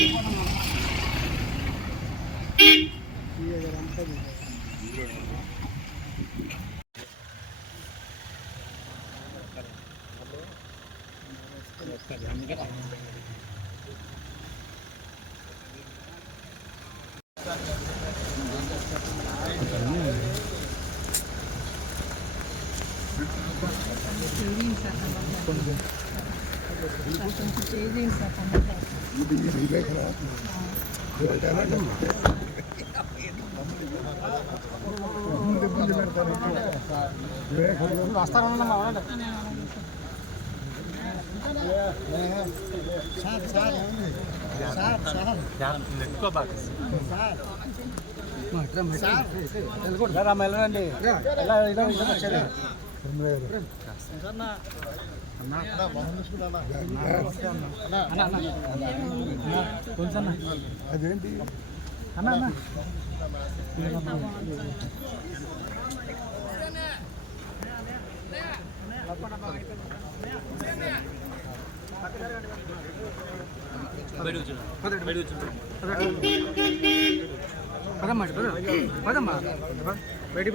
వెళ్ళండి ఎలా ఇలా ఇలా అదేంటి? అన్న అన్న. పదమ్మా పదమ్మా. బయటికి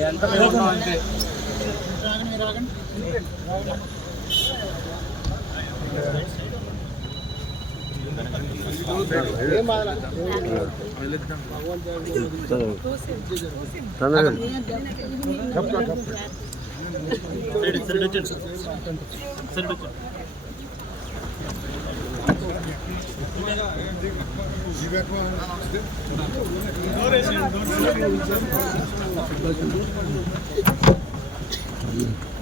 ఎంత వేగం Thank you.